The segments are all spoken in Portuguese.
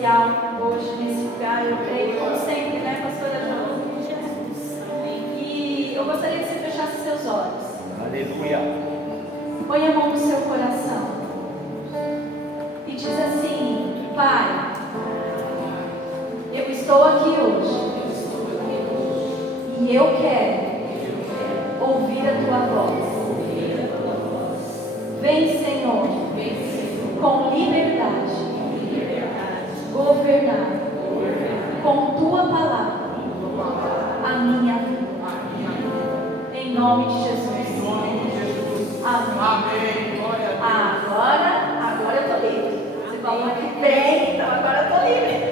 especial hoje nesse lugar, eu creio, como sempre, né, pastora João? E eu gostaria que você fechasse seus olhos. Aleluia. Põe a mão no seu coração e diz assim: Pai, eu estou aqui hoje e eu quero ouvir a tua voz. Vem, Senhor, com liberdade, governar com tua palavra a minha vida. Em nome de Jesus. Amém. Agora eu estou livre. Você falou que bem, então agora eu estou livre.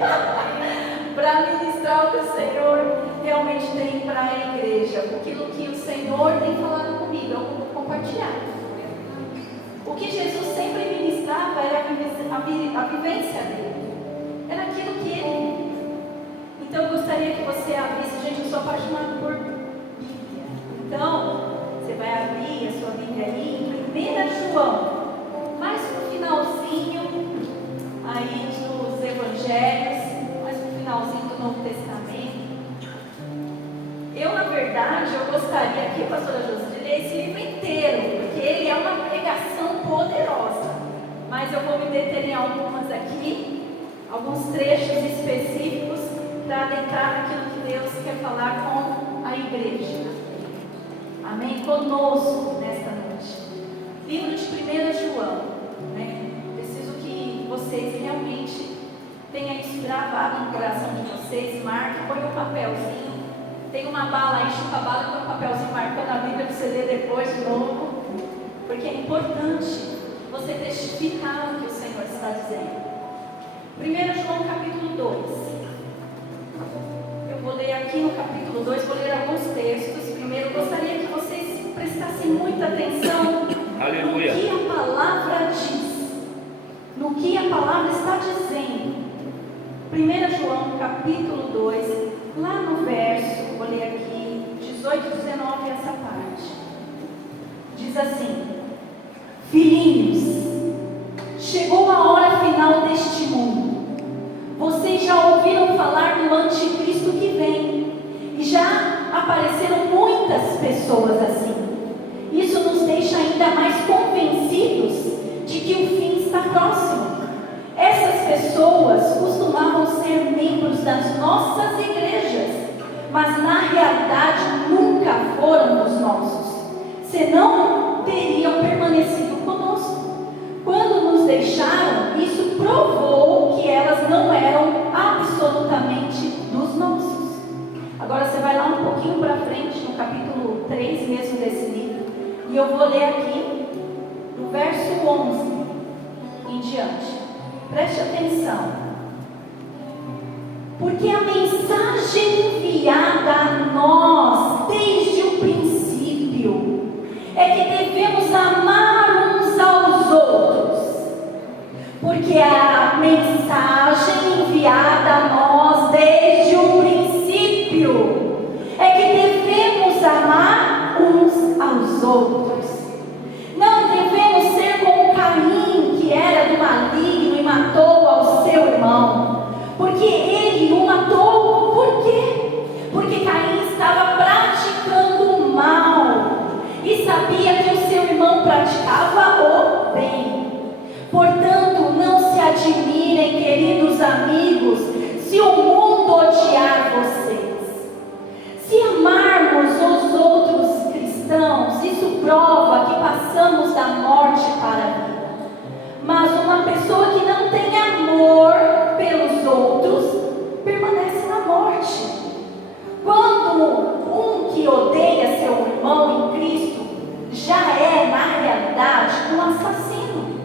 Para ministrar o que o Senhor realmente tem para a igreja. Aquilo que o Senhor tem falado comigo, eu vou compartilhar. O que Jesus sempre ministrava era a vivência dele. Era aquilo que ele vivia. Então eu gostaria que você abrisse, gente, eu sou apaixonada por Bíblia. Então, você vai abrir a sua Bíblia aí em 1 João, mais pro finalzinho aí dos Evangelhos, mais pro finalzinho do Novo Testamento. Eu, na verdade, eu gostaria aqui, pastora José, de ler esse livro inteiro, porque ele é uma pregação poderosa. Mas eu vou me deter em algumas aqui, alguns trechos específicos, para adentrar naquilo que Deus quer falar com a igreja. Amém? Conosco nesta noite. Livro de 1 João. Né? Preciso que vocês realmente tenham isso gravado no coração de vocês. Marque, põe um papelzinho. Tem uma bala aí, chupa a bala, põe um papelzinho marcando a Bíblia para você ler depois de novo. Porque é importante você testificar o que o Senhor está dizendo. 1 João capítulo 2. Eu vou ler aqui no capítulo 2, vou ler alguns textos. Primeiro, gostaria que vocês prestassem muita atenção Aleluia. no que a palavra diz, no que a palavra está dizendo. 1 João capítulo 2, lá no verso, vou ler aqui, 18 e 19, essa parte. Diz assim: Filhinhos, chegou a hora final deste mundo. Vocês já ouviram falar do anticristo que vem, e já apareceram muitas pessoas assim. Isso nos deixa ainda mais convencidos de que o fim está próximo. Essas pessoas costumavam ser membros das nossas igrejas, mas na realidade nunca foram dos nossos, senão teriam permanecido conosco. Quando nos deixaram, isso provou que elas não eram absolutamente dos nossos. Agora você vai lá um pouquinho para frente, no capítulo 3 mesmo desse livro, e eu vou ler aqui no verso 11 em diante. Preste atenção. Porque a mensagem enviada a nós desde o princípio é que devemos amar uns aos outros. Porque a mensagem enviada a nós desde o princípio é que devemos amar uns aos outros. Não devemos ser como Caim, que era do maligno e matou ao seu irmão. Porque ele o matou. Por quê? Porque Caim estava praticando o mal e sabia que o seu irmão praticava o bem. Portanto, não se admirem, queridos amigos, se o mundo odiar vocês. Se amarmos os outros cristãos, isso prova que passamos da morte para a vida. Mas uma pessoa que não tem amor pelos outros permanece na morte. Quando um que odeia seu irmão em Cristo já é, na realidade, um assassino.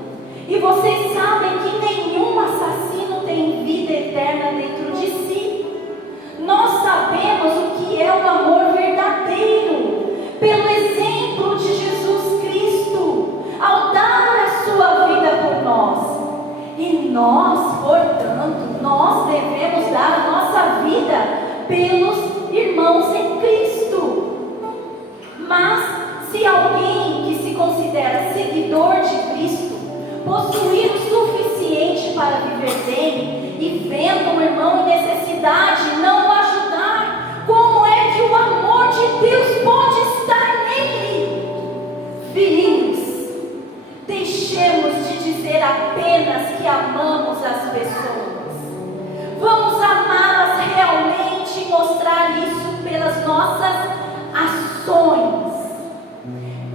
E vocês sabem que nenhum assassino tem vida eterna dentro de si. Nós sabemos o que é o amor verdadeiro, pelo exemplo de Jesus Cristo, ao dar a sua vida por nós. E nós, portanto, nós devemos dar a nossa vida pelos irmãos em Cristo. Mas, se alguém que se considera seguidor de Cristo possuir o suficiente para viver bem e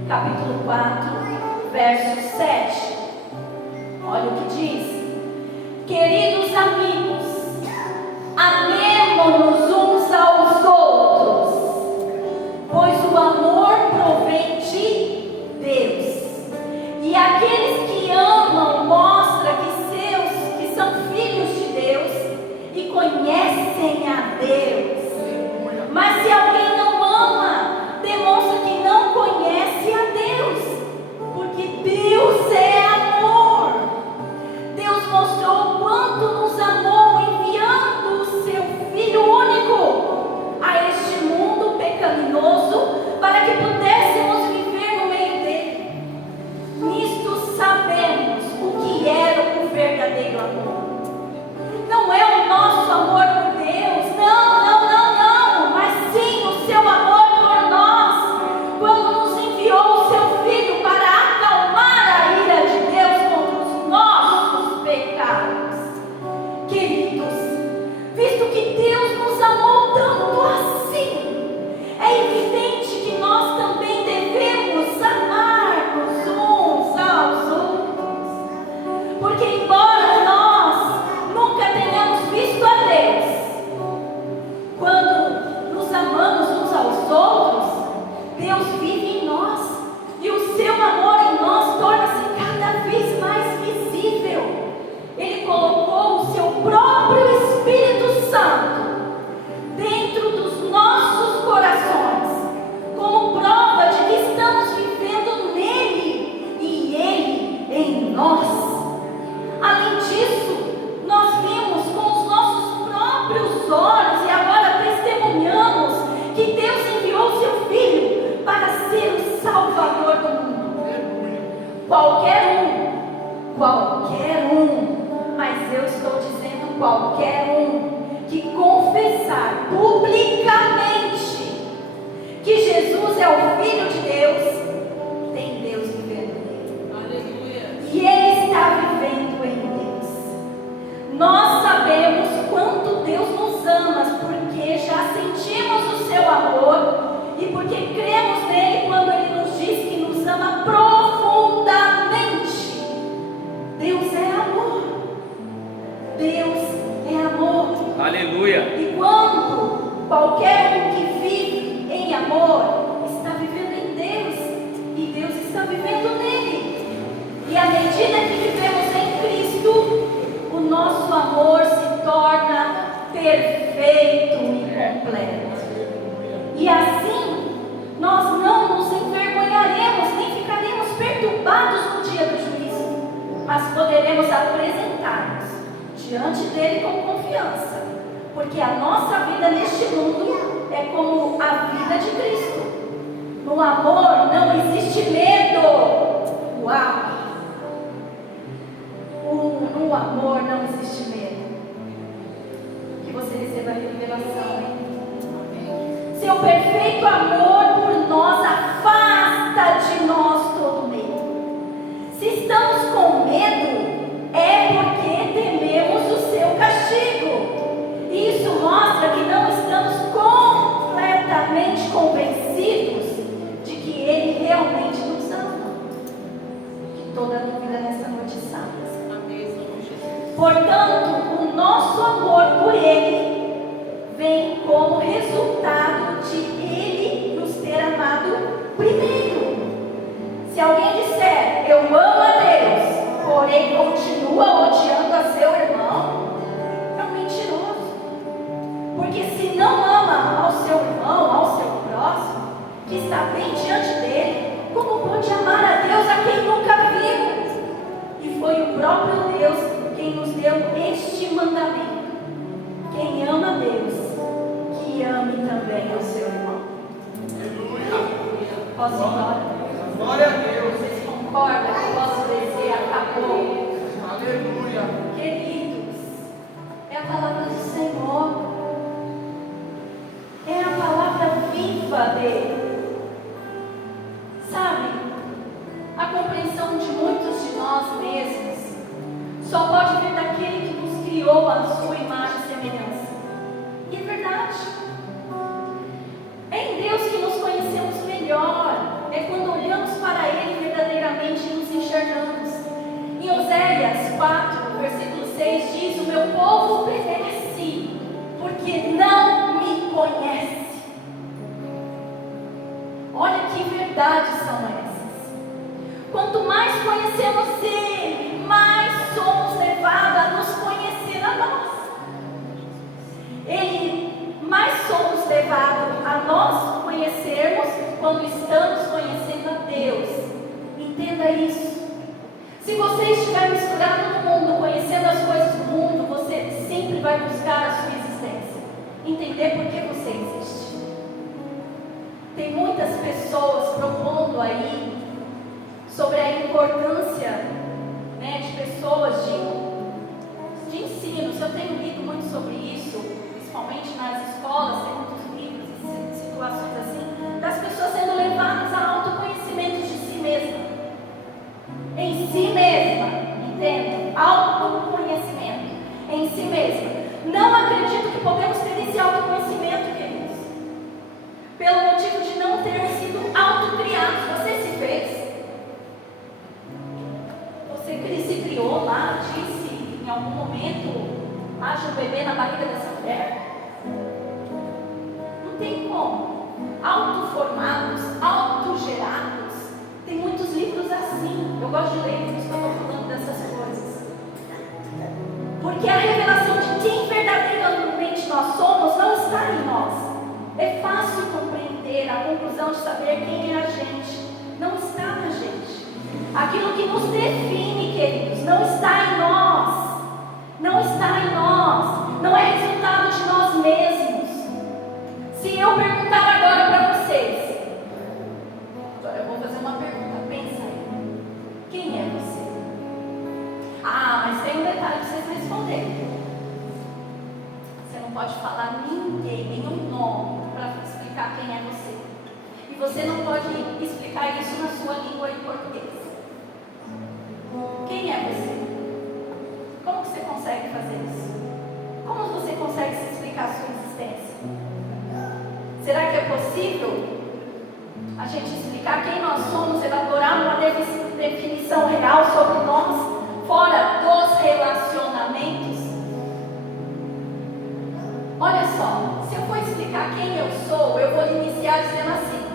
capítulo 4, verso 7. Olha o que diz: queridos amigos, amemo-nos uns aos outros, pois o amor provém de Deus. E aqueles que amam mostram que são filhos de Deus e conhecem a Deus. Mas se alguém não ama, demonstra que não conhece a Deus, porque Deus é amor. Deus mostrou o quanto nos amou, enviando o seu Filho único a este mundo pecaminoso, para que pudéssemos viver no meio dele. Nisto sabemos o que era o verdadeiro amor. Não é o nosso amor por Deus, não, mas sim o seu amor por nós, quando nos enviou o seu Filho para acalmar a ira de Deus contra os nossos pecados. Queridos, visto que Deus nos amou tanto assim, é evidente que nós também devemos amar-nos uns aos outros, porque embora nós nunca tenhamos visto a Deus, quando nos amamos uns aos outros, Deus vive em nós, e o seu amor em nós torna-se cada vez mais visível. Ele colocou o seu próprio Espírito Santo dentro dos nossos corações, como prova de que estamos vivendo nele e ele em nós. Além disso, nós vimos com os nossos próprios olhos e agora testemunhamos que Deus enviou seu Filho para ser o Salvador do mundo. Qualquer um, mas eu estou dizendo qualquer um, que confessar publicamente que Jesus é o Filho de Deus, tem Deus vivendo nele. Aleluia. E ele está vivendo em Deus. Nós sabemos quanto Deus nos ama, porque já sentimos o seu amor e porque cremos nele quando ele nos diz que nos ama profundamente. Deus é amor. Deus é amor. Aleluia. E quando qualquer um que vive em amor está vivendo em Deus, e Deus está vivendo nele. E à medida que vivemos em Cristo, o nosso amor se torna perfeito e completo. E assim, nós não nos envergonharemos, nem ficaremos perturbados no dia do juízo, mas poderemos apresentar-nos diante dele com confiança, porque a nossa vida neste mundo é como a vida de Cristo. No amor não existe medo. Uau! No amor não existe medo. Que você receba a revelação, hein? Seu perfeito amor por nós afasta de nós todo medo. Se estamos com medo, é porque tememos o seu castigo. Isso mostra que não estamos completamente convencidos de que ele realmente nos ama. Que toda dúvida nesta noite saia. Portanto, o nosso amor por ele vem como resultado de ele nos ter amado primeiro. Se alguém disser, eu amo a Deus, porém continua odiando a seu irmão, é um mentiroso. Porque se não ama ao seu irmão, ao seu próximo, que está bem diante dele, como pode amar a Deus a quem nunca viu? E foi o próprio Deus quem nos deu este mandamento: quem ama a Deus, que ame também ao seu irmão. Posso ir embora? Glória a Deus. Vocês concordam que posso descer? Acabou. Aleluia. Queridos, é a palavra do Senhor, é a palavra viva dele. Sabe, a compreensão de muitos de nós mesmos só pode vir daquele que nos criou a sua imagem e semelhança. E é verdade. É em Deus que nos conhecemos melhor. É quando olhamos para meu povo perece, porque não me conhece. Olha que verdades são essas. Quanto mais conhecemos Ele, mais somos levados a nos conhecer a nós. Mais somos levados a nós conhecermos quando estamos conhecendo a Deus. Entenda isso. Se você estiver misturado no mundo, conhecendo as coisas do mundo, você sempre vai buscar a sua existência. Entender por que você existe. Tem muitas pessoas propondo aí sobre a importância, né, de pessoas de ensino. Eu tenho lido muito sobre isso, principalmente nas escolas, tem muitos livros e situações assim, das pessoas sendo levadas a autoconhecimento de si mesma. Em si mesma, entenda? Autoconhecimento em si mesma. Não acredito que podemos ter esse autoconhecimento, queridos, pelo motivo de não termos sido autocriados. Você se fez? Você se criou lá, disse em algum momento, haja um bebê na barriga dessa mulher? Não tem como. Autoformados, autogerados. Tem muitos livros assim. Eu gosto de ler livros quando eu estou falando dessas coisas. Porque a revelação de quem verdadeiramente nós somos não está em nós. É fácil compreender a conclusão de saber quem é a gente. Não está na gente. Aquilo que nos define, queridos, não está em nós. Não está em nós. Não é resultado de nós mesmos. Se eu perguntar agora para vocês, agora eu vou fazer uma pergunta, pensa aí. Quem é você? Ah, mas tem um detalhe para vocês responderem. Você não pode falar ninguém, nenhum nome para explicar quem é você. E você não pode explicar isso na sua língua em português. Quem é você? Como que você consegue fazer isso? Como você consegue se explicar a sua existência? Será que é possível a gente explicar quem nós somos, elaborar uma definição real sobre nós, fora dos relacionamentos? Olha só, se eu for explicar quem eu sou, eu vou iniciar dizendo assim: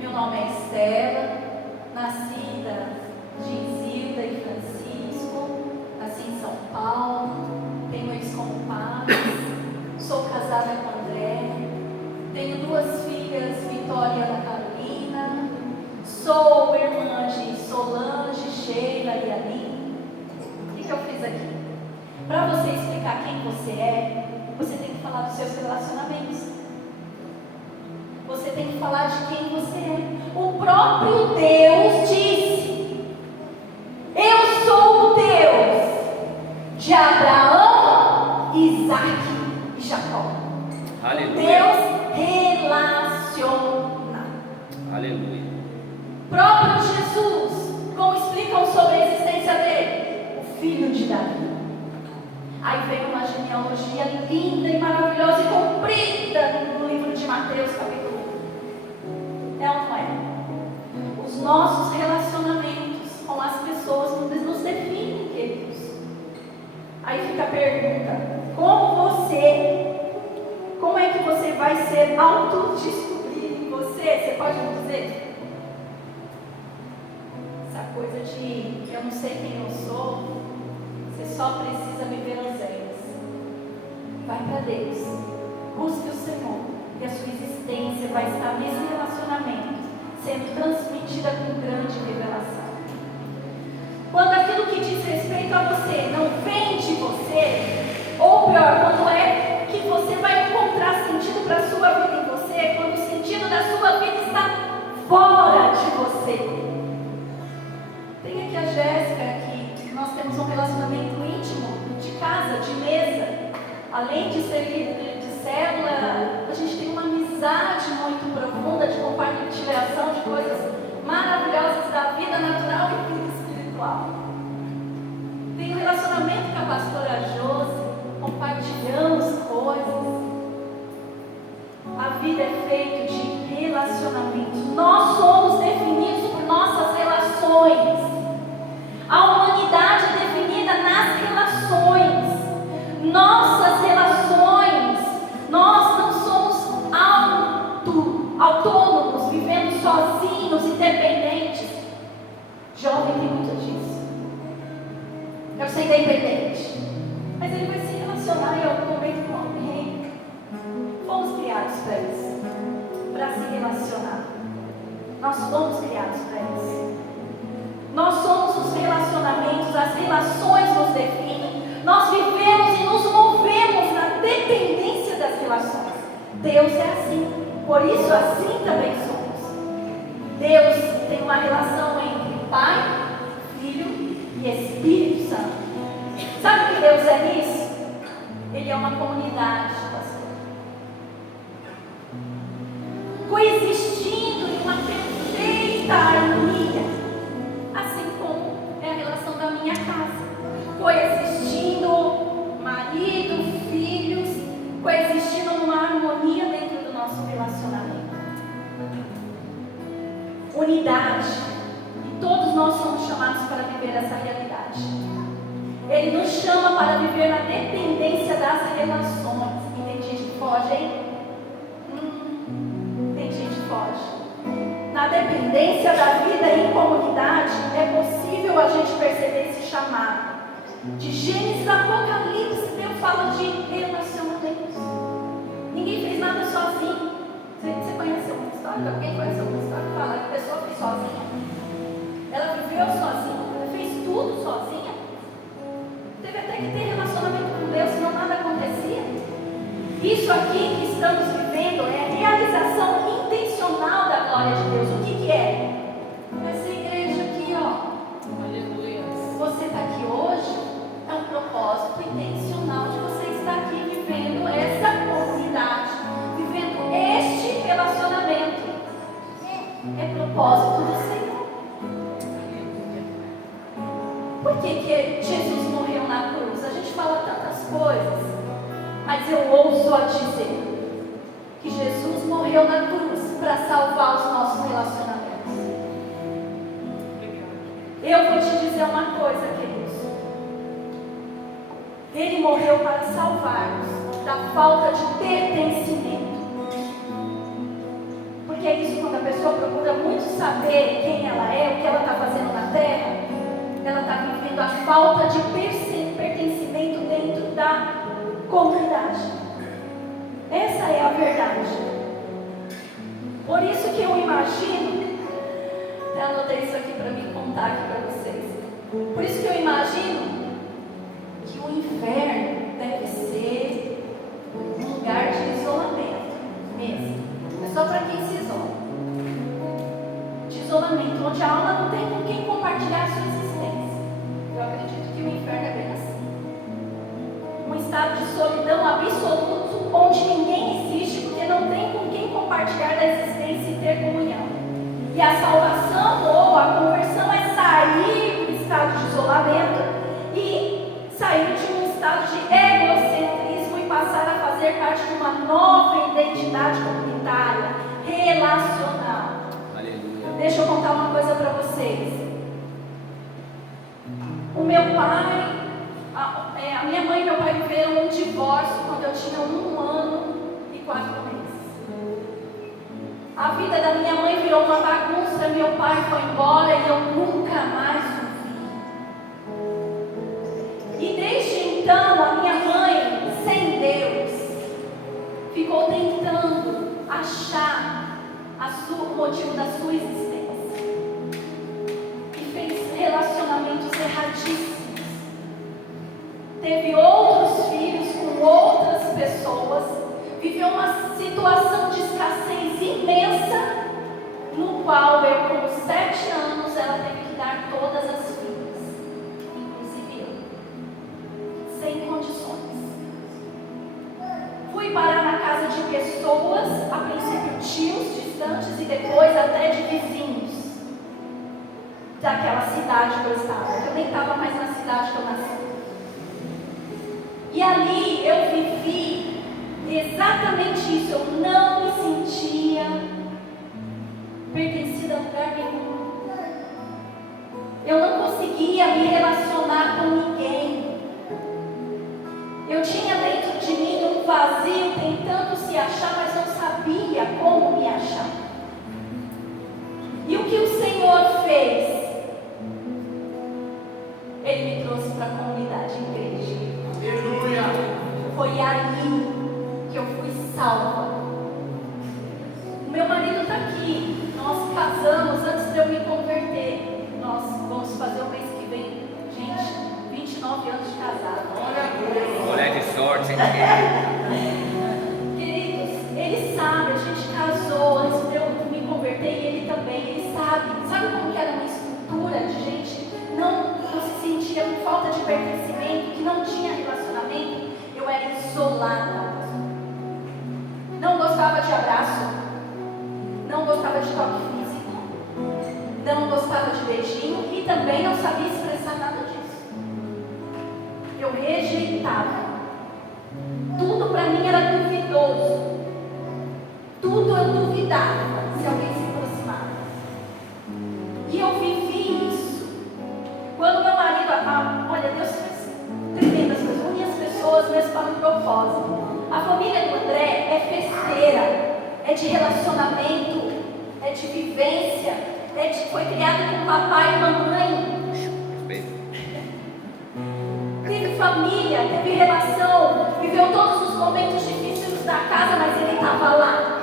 meu nome é Estela, nascida de Isilda e Francisco, nasci em São Paulo, tenho eles como pais, sou casada com André, tenho 2 filhas, Vitória e Ana Carolina, sou irmã de Solange, Sheila e Aline. O que eu fiz aqui? Para você explicar quem você é, você tem que falar dos seus relacionamentos. Você tem que falar de quem você é. O próprio Deus disse: eu sou o Deus de Abraão, Isaac e Jacó. Aleluia. Deus relaciona. Aleluia. Próprio Jesus, como explicam sobre a existência dele? O filho de Davi. Aí vem uma genealogia linda e maravilhosa e comprida no livro de Mateus, capítulo 1. É ou não é? Os nossos relacionamentos com as pessoas nos definem, queridos. Aí fica a pergunta: como é que você vai ser autodescobrir em você? Você pode me dizer? Essa coisa de eu não sei quem eu sou, você só precisa viver nos erros. Vai para Deus, busque o Senhor, e a sua existência vai estar nesse relacionamento, sendo transmitida com grande revelação. Quando aquilo que diz respeito a você não vem de você, ou pior, quando é que você vai encontrar sentido para a sua vida em você, quando o sentido da sua vida está fora de você. Tem aqui a Jéssica, que nós temos um relacionamento íntimo, de casa, de mesa. Além de ser líder de célula, a gente tem uma amizade muito profunda de compartilhação de coisas maravilhosas da vida natural e vida espiritual. Tem um relacionamento com a pastora Josi, compartilhamos coisas. A vida é feita de relacionamentos. Nós somos definidos por nossas relações. A humanidade é definida nas relações. mais para isso. Nós somos os relacionamentos, as relações nos definem. Nós vivemos e nos movemos na dependência das relações. Deus é assim, por isso assim também somos. Deus tem uma relação entre Pai, Filho e Espírito Santo. Sabe o que Deus é nisso? Ele é uma comunidade, pastor, coexistindo em uma perfeita harmonia, assim como é a relação da minha casa, coexistindo marido, filhos, coexistindo numa harmonia dentro do nosso relacionamento. Unidade, e todos nós somos chamados para viver essa realidade. Ele nos chama para viver na dependência das relações. E tem gente que foge, hein? Tem gente que foge. Na dependência da vida em comunidade, é possível a gente perceber esse chamado. De Gênesis a Apocalipse, Deus fala de relacionamentos. Ninguém fez nada sozinho. Você conhece alguma história? Alguém conhece alguma história que fala que a pessoa fez sozinha? Ela viveu sozinha, ela fez tudo sozinha. Teve até que ter relacionamento com Deus, senão nada acontecia. Isso aqui que estamos vivendo é a realização intencional da glória de Deus. O que é? Essa igreja aqui, ó. Aleluia. Você está aqui hoje, é um propósito intencional de você estar aqui vivendo essa comunidade, vivendo este relacionamento. É propósito do Senhor. Por que Jesus morreu na cruz? A gente fala tantas coisas, mas eu ouso a dizer que Jesus morreu na cruz para salvar os nossos relacionamentos. Eu vou te dizer uma coisa, queridos. Ele morreu para salvar-nos da falta de pertencimento. Porque é isso, quando a pessoa procura muito saber quem ela é, o que ela está fazendo na terra, ela está vivendo a falta de pertencimento dentro da comunidade. Essa é a verdade. Por isso que eu imagino, eu anotei isso aqui para me contar aqui para vocês. Por isso que eu imagino que o inferno deve ser um lugar de isolamento mesmo. É só para quem se isola. De isolamento, onde a alma não tem com quem compartilhar a sua existência. Eu acredito que o inferno é bem assim. Um estado de solidão absoluto, onde ninguém existe, porque não tem com quem compartilhar da existência e ter comunhão. E a salvação ou a conversão é sair do estado de isolamento e sair de um estado de egocentrismo e passar a fazer parte de uma nova identidade comunitária, relacional. Aleluia. Deixa eu contar uma coisa para vocês. O meu pai, a minha mãe e meu pai viveram um divórcio quando eu tinha 1 ano e 4 meses. A vida da minha mãe virou uma bagunça, meu pai foi embora e eu nunca mais o vi. E desde então, a minha mãe, sem Deus, ficou tentando achar o motivo da sua existência. E fez relacionamentos erradíssimos. Teve outros filhos com outras pessoas. Viveu uma situação de escassez imensa, no qual eu, com 7 anos, ela teve que dar todas as filhas, inclusive eu, sem condições. Fui parar na casa de pessoas, a princípio tios distantes e depois até de vizinhos daquela cidade que eu estava. Eu nem estava mais na cidade que eu nasci. E ali eu vivi exatamente isso. Eu não me sentia pertencida a lugar nenhum. Eu não conseguia me relacionar com ninguém. Eu tinha dentro de mim um vazio tentando se achar, mas não sabia como me achar. E o que o Senhor fez? Ele me trouxe para a comunidade igreja. Aleluia! Foi aí que eu fui salva. O meu marido está aqui. Nós casamos antes de eu me converter. 19 anos de casado. Mulher de sorte, hein? Queridos, ele sabe, a gente casou antes de eu me converter e ele também, ele sabe. Sabe como que era uma estrutura de gente não se sentia com falta de pertencimento, que não tinha relacionamento? Eu era isolada. Não gostava de abraço, não gostava de toque físico, não gostava de beijinho e também não sabia expressar nada disso. Eu rejeitava. Tudo para mim era duvidoso. Tudo eu duvidava se alguém se aproximava. E eu vivi isso. Quando meu marido, olha, Deus fez tremendas coisas, unia as pessoas mesmo para um propósito. A família do André é festeira, é de relacionamento, é de vivência, foi criada com papai e mamãe. Teve família, teve relação, viveu todos os momentos difíceis da casa, mas ele estava lá,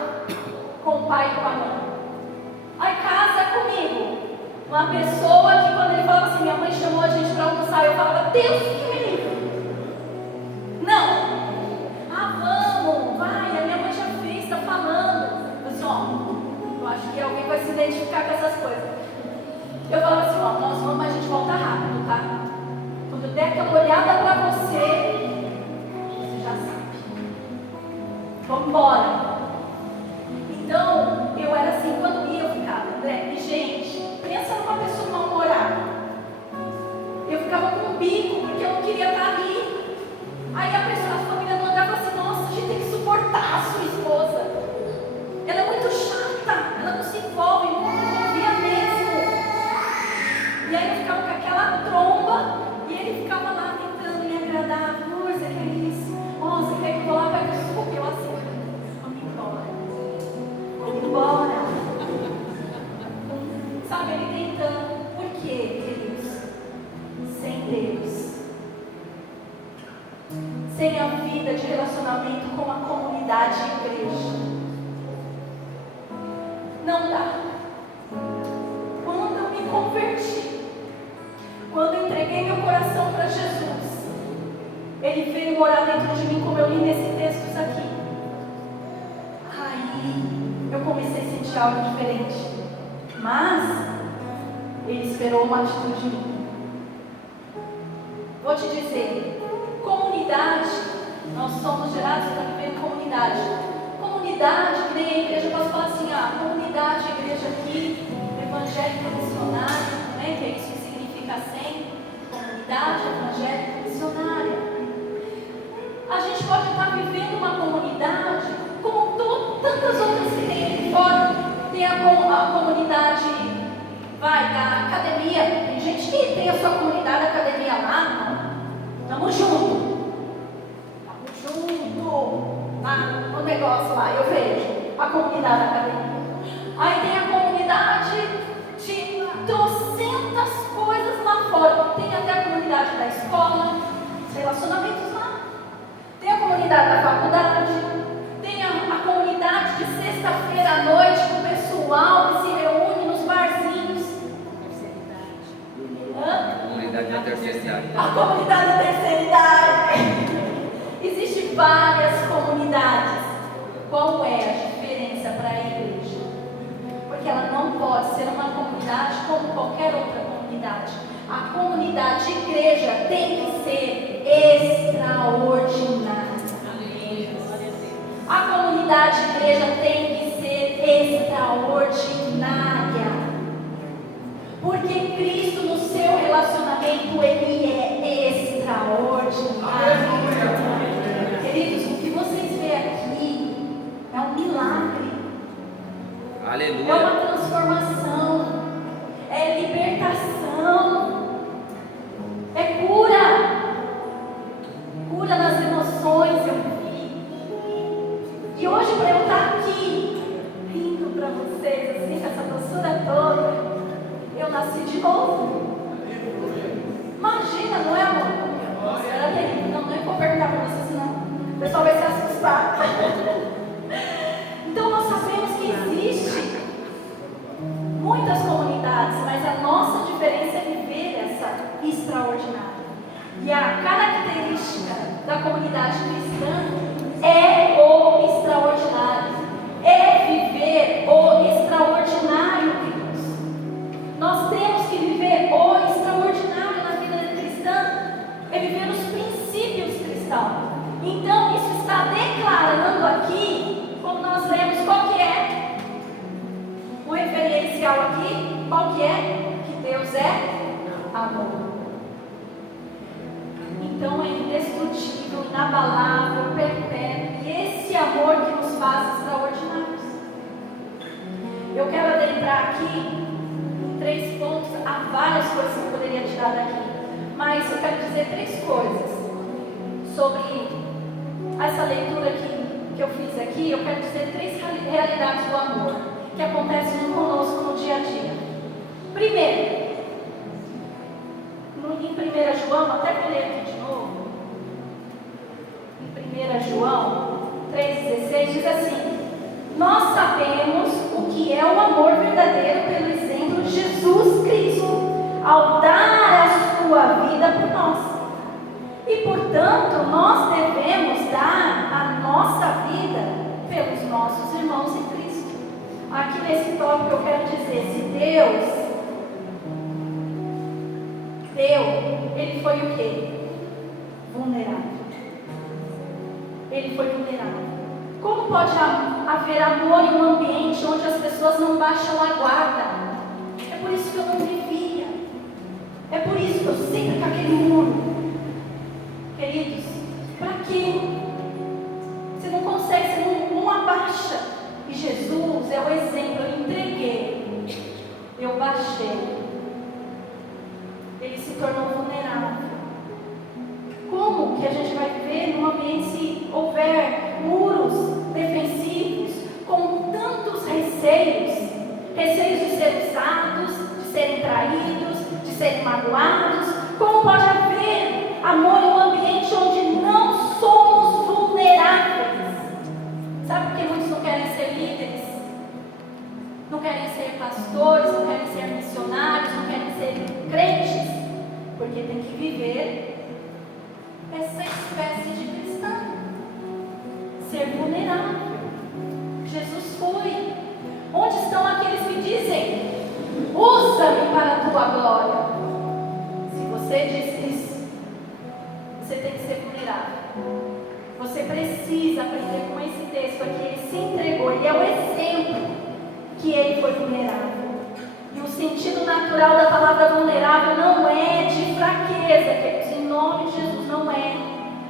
com o pai e com a mãe. Aí casa comigo, uma pessoa que quando ele falava assim, minha mãe chamou a gente para almoçar, eu falava, Deus que me livre. Não. Vamos, vai, a minha mãe já fez, está falando. Eu disse, eu acho que alguém vai se identificar com essas coisas. Eu falava assim, nós vamos, mas a gente volta rápido, tá? Quando eu der aquela olhada para você já sabe. Vamos embora. Então, eu era assim, quando ia eu ficava, André, e gente, pensa numa pessoa mal-humorada. Eu ficava com um bico, porque eu não queria estar ali. Aí a família do André falou assim, nossa, a gente tem que suportar a sua esposa. Ela é muito chata, ela não se envolve, não envolvia mesmo. E aí eu ficava com aquela tromba e ele ficava lá tentando me agradar. Amor, você quer isso? Você quer que eu vou lá para o sul? Eu assim, vamos embora. Vamos embora. Sabe, ele tentando. Por quê, queridos? Sem Deus. Sem a vida de relacionamento com a comunidade e igreja. Não dá. Quando eu me converti, quando eu entreguei meu coração para Jesus, Ele veio morar dentro de mim, como eu li nesses textos aqui. Aí eu comecei a sentir algo diferente. Mas Ele esperou uma atitude minha. Vou te dizer, comunidade, nós somos gerados para viver em comunidade. Comunidade, que nem a igreja, eu posso falar assim, comunidade, igreja aqui, evangélica missionária, né, que é isso que significa sempre, comunidade evangélica missionária. A gente pode estar vivendo uma comunidade, como tantas outras que tem aqui fora. Tem a comunidade, da academia, tem gente que tem a sua comunidade academia lá, estamos juntos. O negócio lá, eu vejo a comunidade da academia. Aí tem a comunidade de trocentas coisas lá fora. Tem até a comunidade da escola, os relacionamentos lá. Tem a comunidade da faculdade. Tem a comunidade de sexta-feira à noite, com o pessoal que se reúne nos barzinhos. Comunidade da terceira idade. A comunidade da terceira idade. Existem várias comunidades. Qual é a diferença para a igreja? Porque ela não pode ser uma comunidade como qualquer outra comunidade. A comunidade igreja tem que ser extraordinária. A comunidade igreja tem que ser extraordinária. Porque Cristo no seu relacionamento, Ele é extraordinário. Queridos, o que vocês veem aqui é um milagre. Aleluia. É uma transformação. É libertação. É cura. Cura nas emoções, eu vi. E hoje, para eu estar aqui, rindo para vocês, assim, com essa doçura toda, eu nasci de novo. Imagina. capacidade cristã é o extraordinário. É viver o extraordinário, queridos. Nós temos que viver o extraordinário na vida cristã. É viver os princípios cristãos. Então, isso está declarando aqui, como nós lemos, qual que é o referencial aqui? Qual que é? Que Deus é amor. Então é indestrutível, inabalável, perpétuo, e esse amor que nos faz extraordinários. Eu quero adentrar aqui em 3 pontos. Há várias coisas que eu poderia tirar daqui, mas eu quero dizer 3 coisas sobre essa leitura que eu fiz aqui. Eu quero dizer 3 realidades do amor que acontecem conosco no dia a dia. Primeiro, em 1 João, até vou ler aqui de novo, em 1 João 3,16 diz assim: nós sabemos o que é o amor verdadeiro pelo exemplo de Jesus Cristo, ao dar a sua vida por nós. E portanto, nós devemos dar a nossa vida pelos nossos irmãos em Cristo. Aqui nesse tópico eu quero dizer, se Deus, Ele foi o quê? Vulnerável. Ele foi vulnerável. Como pode haver amor em um ambiente onde as pessoas não baixam a guarda? É por isso que eu não vivia. É por isso que eu sempre com aquele muro. Queridos, para quê? Você não consegue, você não abaixa. E Jesus é o exemplo. Eu entreguei, eu baixei. Ele se tornou vulnerável. Como que a gente vai viver num ambiente se houver muros defensivos, com tantos receios? Receios de ser usados, de serem traídos, de serem magoados. Como pode haver amor em um ambiente onde não somos vulneráveis? Sabe por que muitos não querem ser líderes? Não querem ser pastores, não querem ser missionários, não querem ser crentes? Porque tem que viver essa espécie de cristão. Ser vulnerável. Jesus foi. Onde estão aqueles que dizem: usa-me para a tua glória? Se você diz isso, você tem que ser vulnerável. Você precisa aprender com esse texto aqui. Ele se entregou. Ele é o exemplo que ele foi vulnerável. E o sentido natural da palavra vulnerável não é de fraqueza, queridos, em nome de Jesus, não é.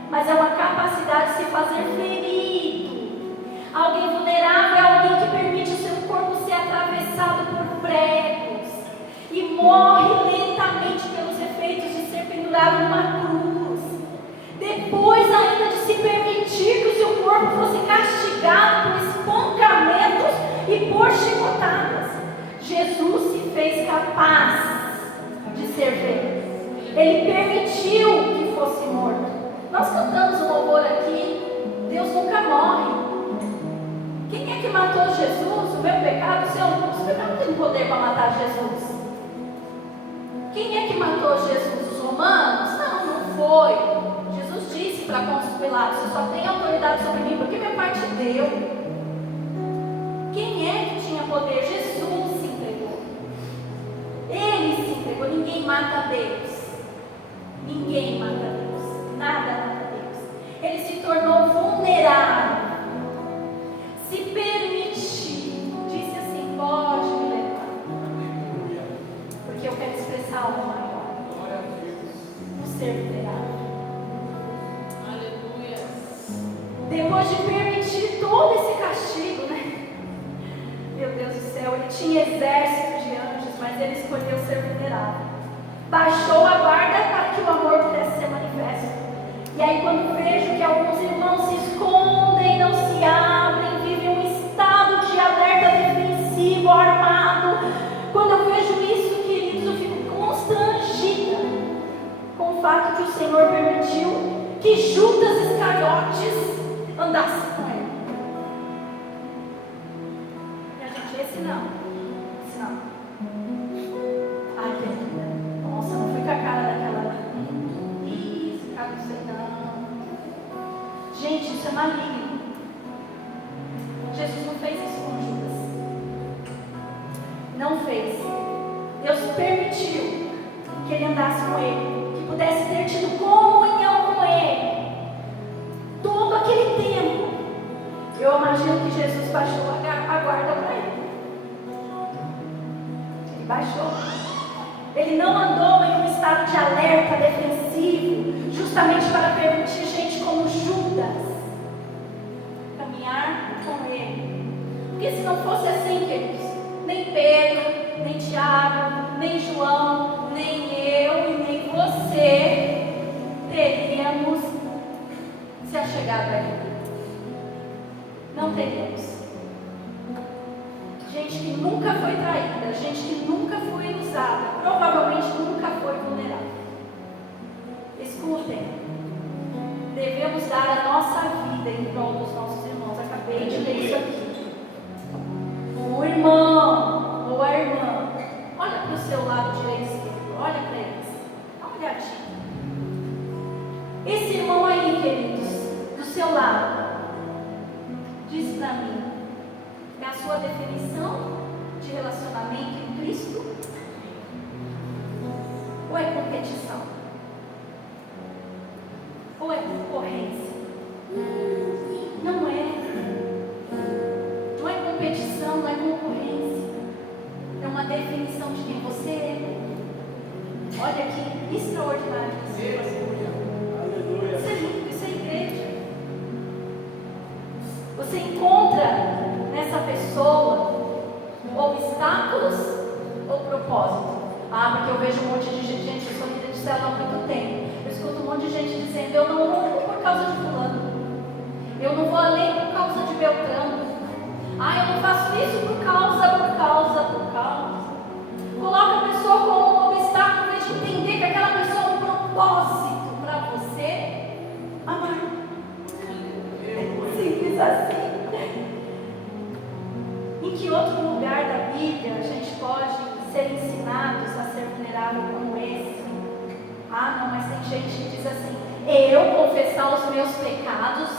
Mas é uma capacidade de se fazer ferido. Alguém vulnerável é alguém que permite o seu corpo ser atravessado por pregos e morre lentamente pelos efeitos de ser pendurado numa cruz. Depois ainda de se permitir que o seu corpo fosse castigado por espancamentos e por chicotadas. Jesus se fez capaz de ser feito. Ele permitiu que fosse morto. Nós cantamos o louvor aqui. Deus nunca morre. Quem é que matou Jesus? O meu pecado, o seu pecado não tem poder para matar Jesus. Quem é que matou Jesus? Os romanos? Não, não foi. Jesus disse para Pôncio Pilatos: você só tem autoridade sobre mim porque meu pai te deu. Quem é que tinha poder? Jesus se entregou. Ele se entregou. Ninguém mata Deus. Ninguém mata Deus. Nada mata Deus. Ele se tornou vulnerável. Se permitir. Disse assim: pode me levar. Porque eu quero expressar algo maior. O ser vulnerável. Aleluia. Depois de permitir todo esse castigo, né? Meu Deus do céu, ele tinha exército de anjos, mas ele escolheu ser vulnerável. Baixou a guarda para que o amor pudesse ser manifesto. E aí, quando vejo que alguns irmãos se escondem, não se abrem, vivem um estado de alerta defensivo, armado, quando eu vejo isso, queridos, eu fico constrangida com o fato que o Senhor permitiu que Judas Iscariotes andasse com ele. Esse não. Ai, querida. Nossa, não fui com a cara daquela. Ih, esse cara não sei não. querido? Jesus não fez isso com Judas. Não fez. Deus permitiu que ele andasse com ele, que pudesse ter tido comunhão com ele todo aquele tempo. Eu imagino que Jesus baixou a guarda para ele. Ele baixou. Ele não andou em um estado de alerta defensivo, justamente para permitir gente como Judas caminhar com ele. Porque se não fosse assim, queridos, nem Pedro, nem Tiago, nem João, nem eu e nem você teríamos se achegado a ele. Não teríamos. Gente que nunca foi traída, gente que nunca foi usada, provavelmente nunca foi vulnerável. Escutem, devemos dar a nossa vida em prol dos nossos irmãos. Acabei de ler isso aqui. O irmão ou a irmã, olha para o seu lado direito e esquerdo, olha para eles, dá uma olhadinha. Esse irmão aí, queridos, do seu lado, diz para mim, é a sua definição de relacionamento em Cristo? Ou é competição? Ou é concorrência? Não é. Não é competição, não é concorrência. É uma definição de quem você é. Olha que extraordinário isso. Isso é lindo, isso é igreja. Você encontra nessa pessoa obstáculos ou propósito? Ah, porque eu vejo um monte de gente, eu sou líder de célula há muito tempo. Eu escuto um monte de gente dizendo, eu não vou por causa de fulano. Eu não vou além por causa de Beltrano. Ah, eu não faço isso por causa. Coloca a pessoa como um obstáculo, em vez de entender que aquela pessoa é um propósito para você amar. Simples assim. Em que outro lugar da Bíblia a gente pode ser ensinados a ser vulnerável como esse? Ah, não, mas tem gente que diz assim, eu confessar os meus pecados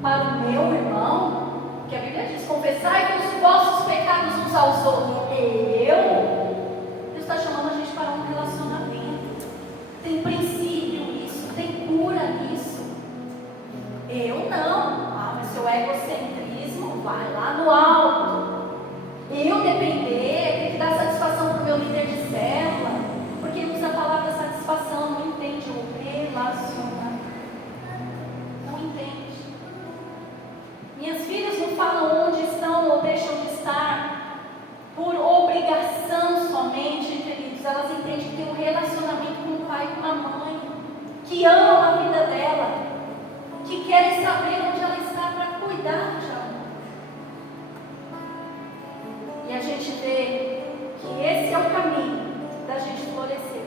para o meu irmão? Que a Bíblia diz, confessai os vossos pecados uns aos outros. Deus está chamando a gente para um relacionamento. Tem princípio nisso, tem cura nisso. Eu não. Ah, mas seu egocentrismo vai lá no alto. Eu depender, ter que dar satisfação para o meu líder de célula, porque usa a palavra satisfação, não entende o relacionamento. Não entende. Minhas filhas não falam onde estão ou deixam de estar por obrigação somente, queridos. Elas entendem que tem um relacionamento com o pai e com a mãe, que amam a vida dela, que querem saber onde ela está para cuidar de ela. E a gente vê que esse é o caminho da gente florescer.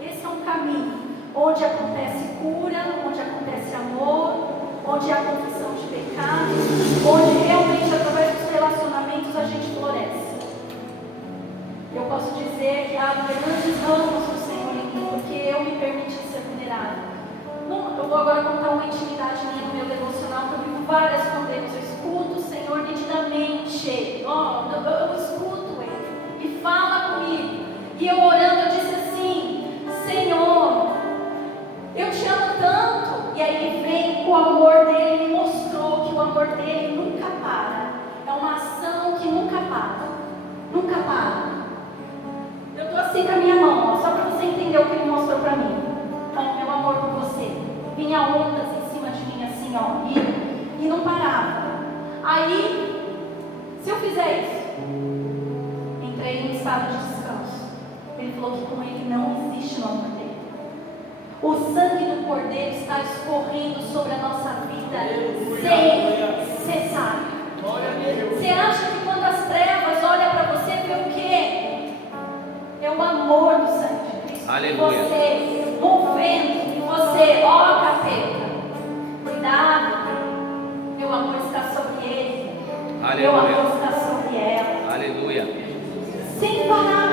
Esse é um caminho onde acontece cura, onde acontece amor, onde há confissão de pecados, onde realmente através dos relacionamentos a gente floresce. Eu posso dizer que há grandes ramos do Senhor em mim, porque eu me permiti ser vulnerável. Eu vou agora contar uma intimidade minha no meu devocional, que eu vivo várias com Deus. Eu escuto o Senhor nitidamente. Eu escuto Ele e fala comigo. E eu orando, eu disse assim, Senhor, eu te amo tanto. E aí Ele veio com o amor dEle, Ele mostrou que o amor dEle nunca para. É uma ação que nunca para. Nunca para. Eu estou assim com a minha mão, só para você entender o que Ele mostrou para mim. Então, meu amor por você. Vinha ondas em cima de mim assim, ó, e não parava. Aí, se eu fizer isso, entrei em um estado de descanso. Ele falou que com Ele não existe no amor dele. O sangue do Cordeiro está escorrendo sobre a nossa vida sem cessar. Você acha que quando as trevas olham para você, vê o quê? É o amor do sangue de Cristo. Aleluia. E você movendo, e você, ó capeta, cuidado, meu amor está sobre ele. Aleluia. Meu amor está sobre ela. Aleluia. Sem parar.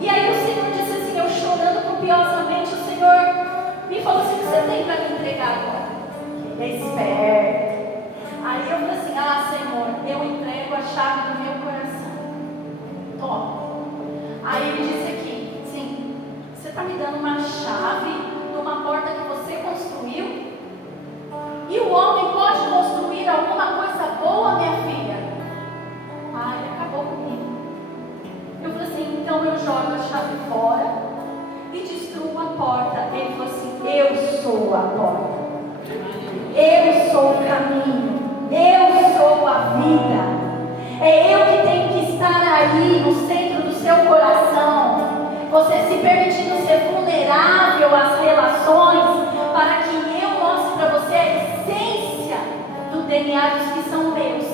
E aí o Senhor disse assim, eu chorando copiosamente, o Senhor me falou assim, o que você tem para me entregar agora? esperto. Aí eu falei assim: ah, Senhor, eu entrego a chave do meu coração. Toma. Aí ele disse aqui: sim, você está me dando uma chave de uma porta que você construiu? E o homem pode construir alguma coisa boa, minha filha? Ah, ele acabou comigo. Eu falei assim: então eu jogo a chave fora e destruo a porta. Ele falou assim: eu sou a porta, eu sou o caminho, eu sou a vida. É eu que tenho que estar aí no centro do seu coração. Você se permitindo ser vulnerável às relações, para que eu mostre para você a essência do DNA dos que são meus.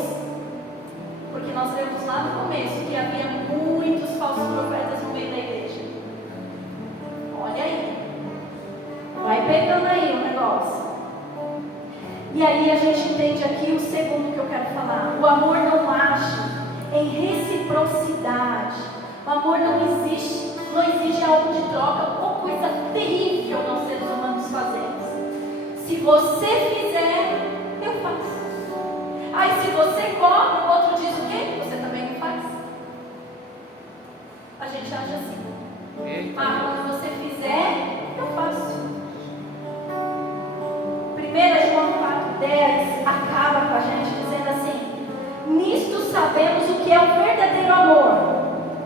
Porque nós vemos lá no começo que havia muitos falsos profetas no meio da igreja. Olha aí, vai pegando aí o negócio. E aí a gente entende aqui o segundo que eu quero falar: o amor não age em reciprocidade. O amor não exige algo de troca, ou coisa terrível nós seres humanos fazemos. Se você fizer, eu faço. Aí se você cobra, o outro diz o quê? Você também não faz. A gente age assim. Ah, quando você fizer, eu faço. 1 João 4,10 acaba com a gente dizendo assim: nisto sabemos o que é o verdadeiro amor.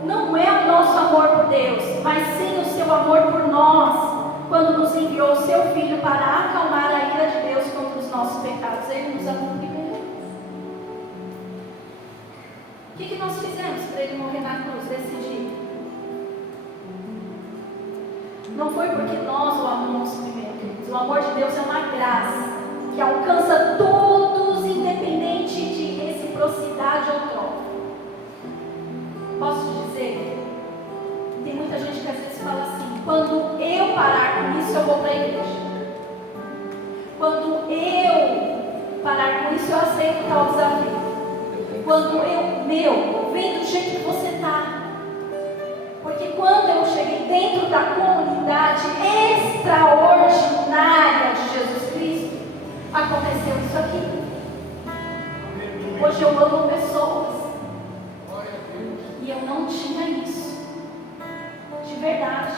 Não é o nosso amor por Deus, mas sim o seu amor por nós, quando nos enviou o seu Filho para acalmar a ira de Deus contra os nossos pecados. Ele nos amou primeiro. O que nós fizemos para Ele morrer na cruz desse dia? Não foi porque nós o amamos primeiro, queridos. O amor de Deus é uma graça que alcança todos, independente de reciprocidade ou troca. Posso te dizer, tem muita gente que às vezes fala assim: quando eu parar com isso, eu vou para a igreja. Quando eu parar com isso, eu aceito tal desafio. Quando vem do jeito que você está. Porque quando eu cheguei dentro da comunidade extraordinária de Jesus Cristo, aconteceu isso aqui. Hoje eu amo pessoas. E eu não tinha isso. De verdade.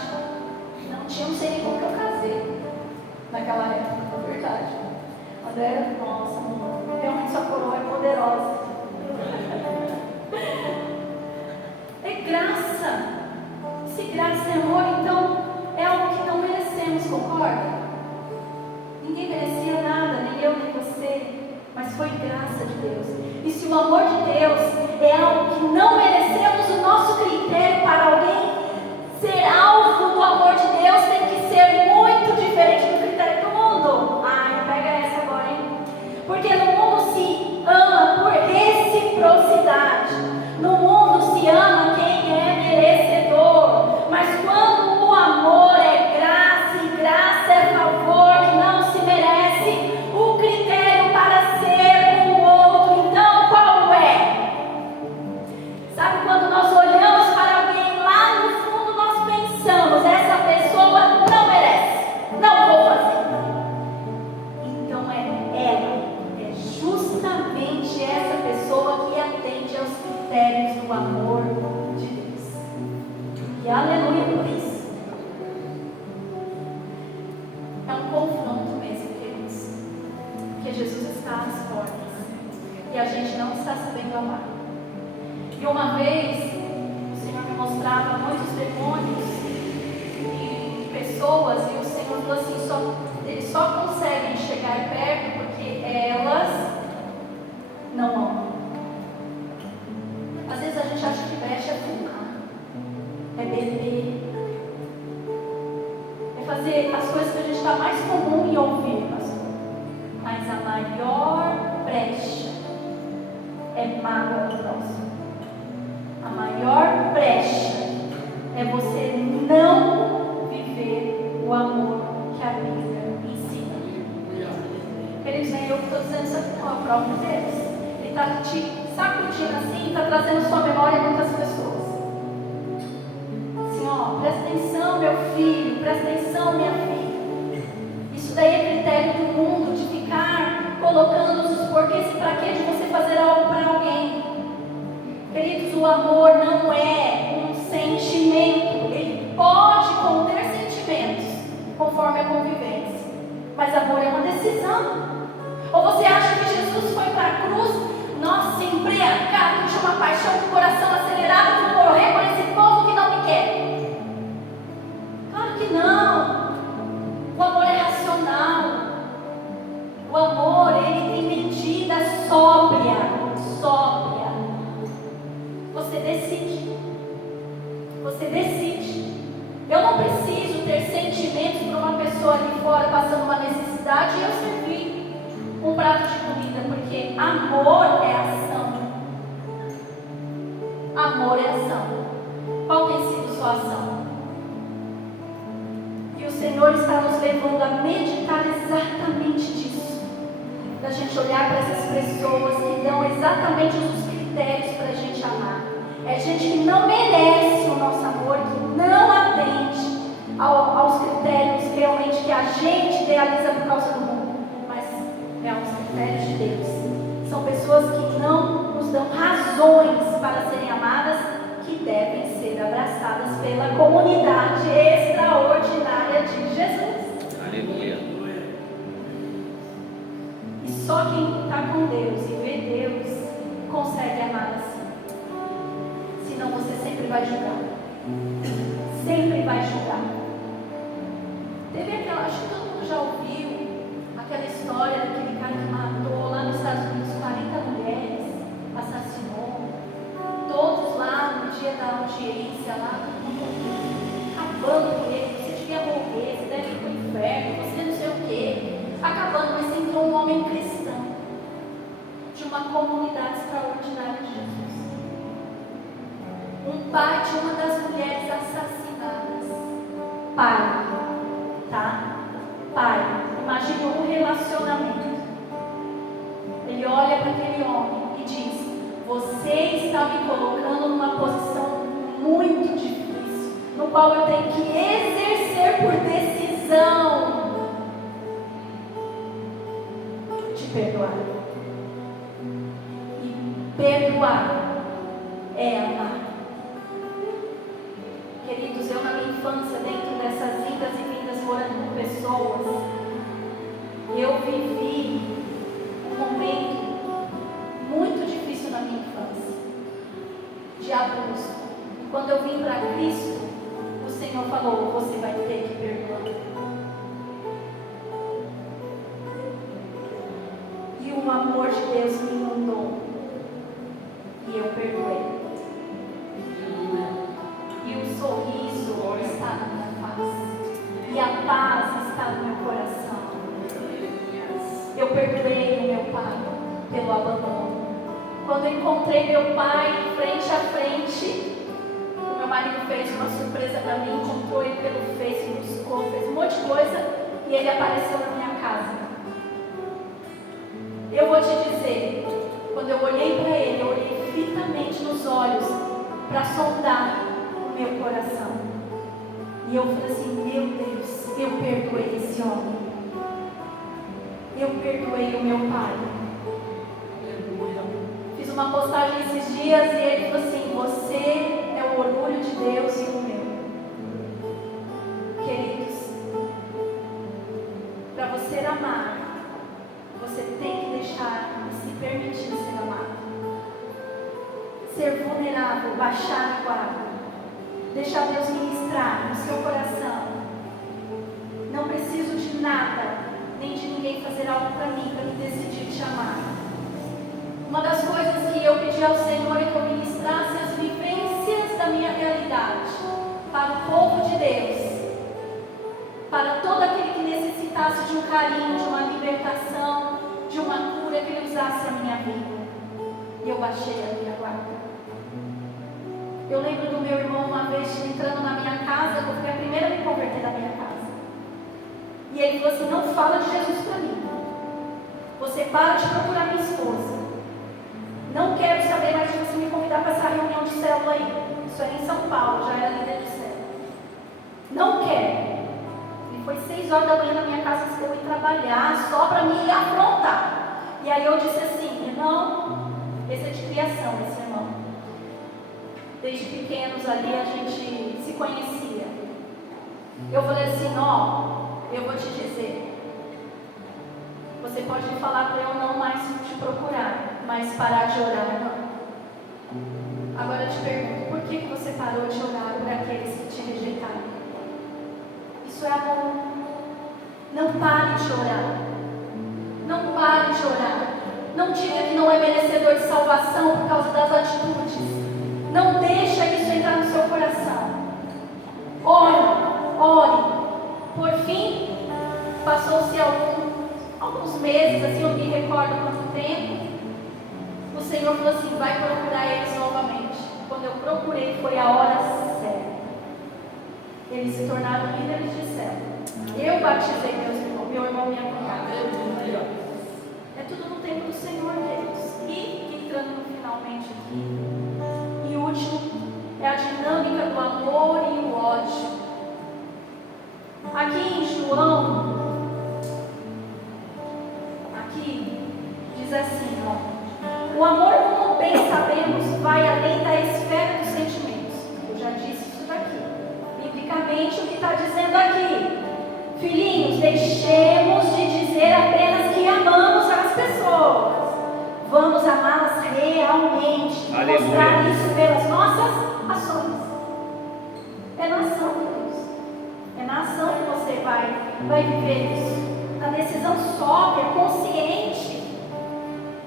Não tinha, não sei nem como que eu casei naquela época, na verdade. André, nossa, amor, realmente sua coroa é poderosa. É graça. Se graça é amor, então é algo que não merecemos, concorda? Ninguém merecia nada, nem eu, nem você, mas foi graça de Deus. E se o amor de Deus é algo que não merecemos, o nosso critério para alguém ser alvo do amor de Deus tem que ser muito diferente do critério do mundo. Ai, pega essa agora, hein? Porque no mundo se ama por reciprocidade. No mundo se ama quem é merecedor. Mas quando o amor é graça e graça é favor que não se merece, o critério para ser com o outro, então qual é? Sabe quando nós olhamos para alguém lá no fundo, nós pensamos: essa pessoa não merece, não vou fazer. Então é ela, é justamente essa pessoa que atende aos critérios do amor de Deus. E aleluia por isso. É um confronto mesmo, queridos. Porque Jesus está às portas e a gente não está sabendo amar. E uma vez o Senhor me mostrava muitos demônios e pessoas, e o Senhor falou assim: eles só conseguem chegar perto porque elas não amam. Às vezes a gente acha que brecha é fumar, é beber, é fazer as coisas que a gente está mais comum em ouvir, pastor. Mas a maior brecha é mágoa do próximo. A maior brecha é você não viver o amor que a Bíblia ensina. Queridos, nem eu que estou dizendo isso aqui, não, é o próprio Deus. Ele está te sacudindo assim, está trazendo sua memória a muitas pessoas. Assim, ó, presta atenção, meu filho, presta atenção, minha filha. Isso daí é critério do mundo, de ficar decisão. Ou você acha que Jesus foi para a cruz, nossa, embriagado, de uma paixão, com o coração acelerado, de morrer por esse povo que não me quer? Claro que não. O amor é racional. O amor, ele tem medida sóbria. Você decide. Você decide. Eu não preciso ter sentimentos para uma pessoa ali fora passando uma necessidade e eu servir um prato de comida, porque amor é ação. Amor é ação. Qual tem sido sua ação? E o Senhor está nos levando a meditar exatamente disso. Da gente olhar para essas pessoas que dão exatamente os critérios para a gente amar. É gente que não merece o nosso amor, que não atende aos critérios realmente que a gente idealiza por causa do mundo, mas é aos critérios de Deus. São pessoas que não nos dão razões para serem amadas, que devem ser abraçadas pela comunidade extraordinária de Jesus. Aleluia. E só quem está com Deus e vê Deus consegue amar assim. Senão você sempre vai julgar. Sempre vai julgar. Teve aquela, acho que todo mundo já ouviu aquela história daquele cara que matou lá nos Estados Unidos 40 mulheres, assassinou. Todos lá no dia da audiência, lá, acabando com ele. Você devia morrer, você deve ir para o inferno, você não sei o quê. Acabando, mas entrou um homem cristão de uma comunidade extraordinária de Jesus. Um pai de uma das mulheres assassinadas. Pai, tá? Pai. Imagine um relacionamento. Ele olha para aquele homem e diz: você está me colocando numa posição muito difícil, no qual eu tenho que exercer por decisão de perdoar. E perdoar é amar. Queridos, eu na minha infância, dentro dessas indas e vindas, morando com pessoas, eu vivi um momento muito difícil na minha infância, de abuso. E quando eu vim para Cristo, o Senhor falou: você vai ter que perdoar. E o amor de Deus me inundou, e eu perdoei. E o sorriso está na minha face. E a paz está no meu coração. Eu perdoei o meu pai pelo abandono. Quando eu encontrei meu pai frente a frente, o meu marido fez uma surpresa para mim, encontrou ele pelo Face, buscou, fez um monte de coisa e ele apareceu na minha casa. Eu vou te dizer, quando eu olhei para ele, eu olhei fitamente nos olhos para sondar meu coração. E eu falei assim: meu Deus, eu perdoei esse homem. Eu perdoei o meu pai. Fiz uma postagem esses dias e ele falou assim: você é o orgulho de Deus e o meu. Queridos, para você amar, você tem que deixar e se permitir ser amado. Ser vulnerável, baixar a guarda. Deixar Deus ministrar no seu coração. Não preciso de nada, nem de ninguém fazer algo para mim decidir te amar. Uma das coisas que eu pedi ao Senhor é que eu ministrasse as vivências da minha realidade para o povo de Deus, para todo aquele que necessitasse de um carinho, de uma libertação, de uma cura, que Ele usasse a minha vida. E eu baixei a minha guarda. Eu lembro do meu irmão uma vez entrando na minha casa, eu fui a primeira a me converter na minha casa. E ele falou assim: não fala de Jesus para mim. Você para de procurar minha esposa. Não quero saber mais de você me convidar para essa reunião de célula aí. Isso era em São Paulo, já era líder de célula. Não quero. E foi 6 horas da manhã na minha casa que eu ia trabalhar só para me afrontar. E aí eu disse assim: irmão, esse é de criação, esse irmão. Desde pequenos ali a gente se conhecia. Eu falei assim: ó, eu vou te dizer, Você pode falar para eu não mais te procurar, mas parar de orar, não. Agora eu te pergunto, por que você parou de orar por aqueles que te rejeitaram? Isso é amor. Não pare de orar. Não pare de orar. Não diga que não é merecedor de salvação por causa das atitudes. Não deixa isso entrar no seu coração. Ore, ore. Por fim, passou-se alguns meses, assim, eu me recordo quanto tempo. O Senhor falou assim, vai procurar eles novamente. Quando eu procurei, foi a hora certa. Eles se tornaram líderes de célula. Eu batizei meu irmão e minha cunhada. É tudo no tempo do Senhor, queridos. E entrando no finalmente aqui. E o último é a dinâmica do amor e o ódio. Aqui em João, diz assim, ó, o amor, como bem sabemos, vai além da esfera dos sentimentos. Eu já disse isso daqui. Biblicamente, o que está dizendo aqui? Filhinhos, deixemos de dizer apenas que amamos as pessoas. Vamos amá-las realmente. Aleluia. Mostrar isso pelas nossas ações. É na ação, Deus. É na ação que você vai viver isso. A decisão sóbria, consciente.